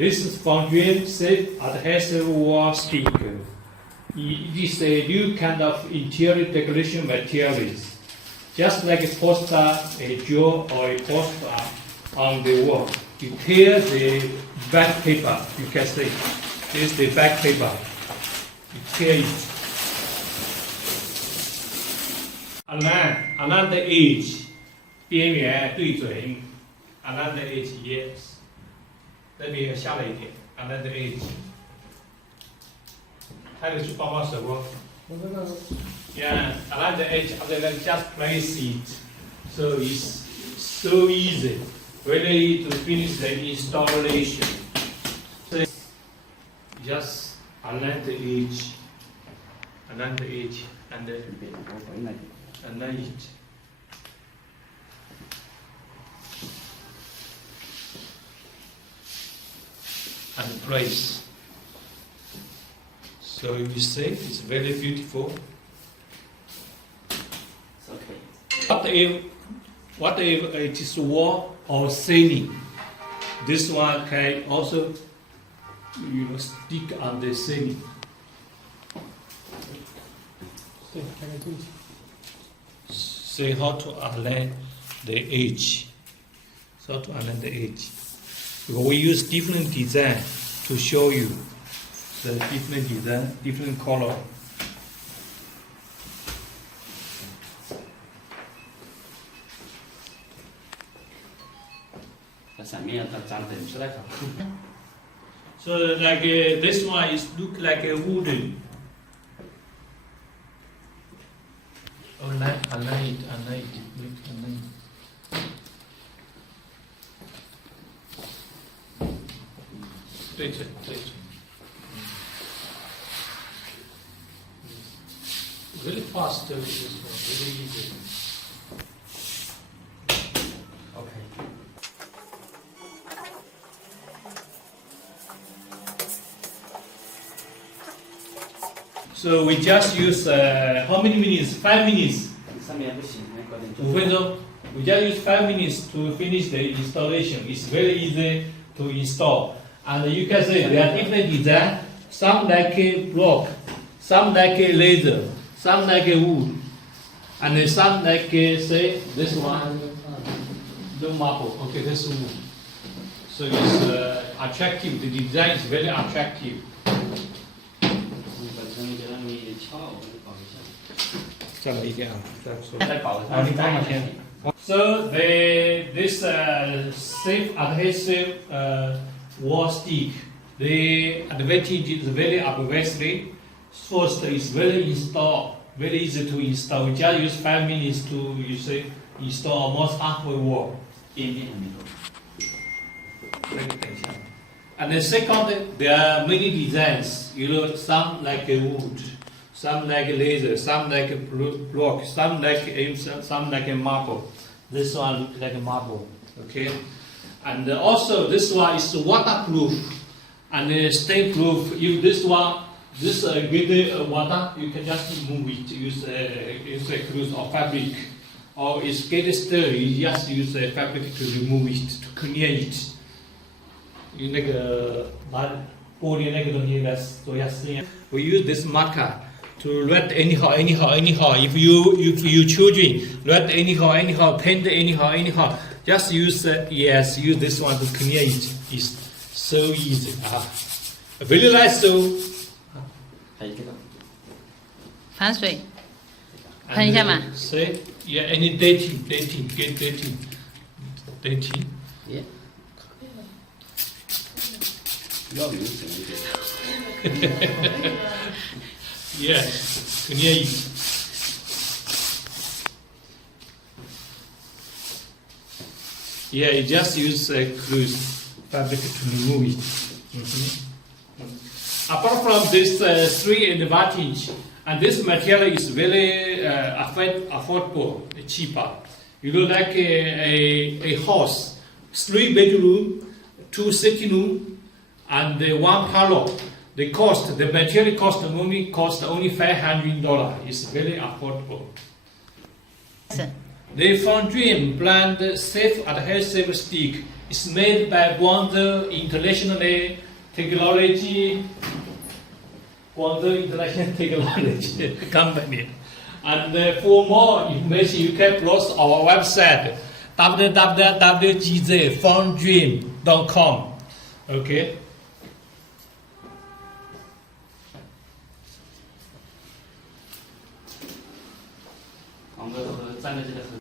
This is from Yuan Self-adhesive wall stick. It is a new kind of interior decoration materials, just like a poster, a jewel, or a poster on the wall. You tear the back paper, you can see. This is the back paper. You tear it. Along the edge, 边缘对准 along the edge, yes. 那边下了一点 along the edge. 还得去帮帮手不？ Yeah, along the edge, after that just place it. So it's so easy, really to finish the installation. So just along the edge, and then it. And place. So you see, it's very beautiful. Okay. What if it is wall or ceiling? This one can also, stick on the ceiling. See how to align the edge. So how to align the edge. We use different design to show you the different design, different color. So like this one is look like a wooden. Align it. Straight. Really fast, this one, really easy. Okay. So we just use how many minutes? 5 minutes. 上面不行，那个人就5分钟. We just use 5 minutes to finish the installation. It's very easy to install. And you can see there are different design. Some like a block, some like a laser, some like a wood, and then some like say this one, the marble. Okay, this wood. So it's attractive. The design is very attractive. 本身觉得你有点翘，我就搞一下。再来一点啊，再说。再搞一下。你帮我先。So this self-adhesive wall stick, the advantage is very obviously. First, it's very easy to install. We just use 5 minutes to install almost half a wall. And the second, there are many designs. Some like a wood, some like a laser, some like a block, some like a marble. This one looks like a marble, okay? And also this one is waterproof and stain-proof. If this with water, you can just move it. Use a cloth or fabric, or it's get stirred. You just use a fabric to remove it, to clear it. 用那个拿玻璃那个东西来做一下实验。We use this marker to write anyhow. If you children write anyhow, paint anyhow, just use use this one to clear it. It's so easy. Very nice though. 还有这个。防水，喷一下嘛。Say any dating. Yeah. 要有整一点。Yes, clear it. Yeah, you just use a cloth fabric to remove it. Apart from this three advantage, and this material is very affordable, cheaper. You look like a house, 3 bedroom, 2 sitting room, and 1 parlor. The material cost only $500. It's very affordable. The Found Dream brand self-adhesive stick is made by Guangzhou International Technology Company. And for more information, you can browse our website www.gzfounddream.com. Okay. 王哥和站在这个河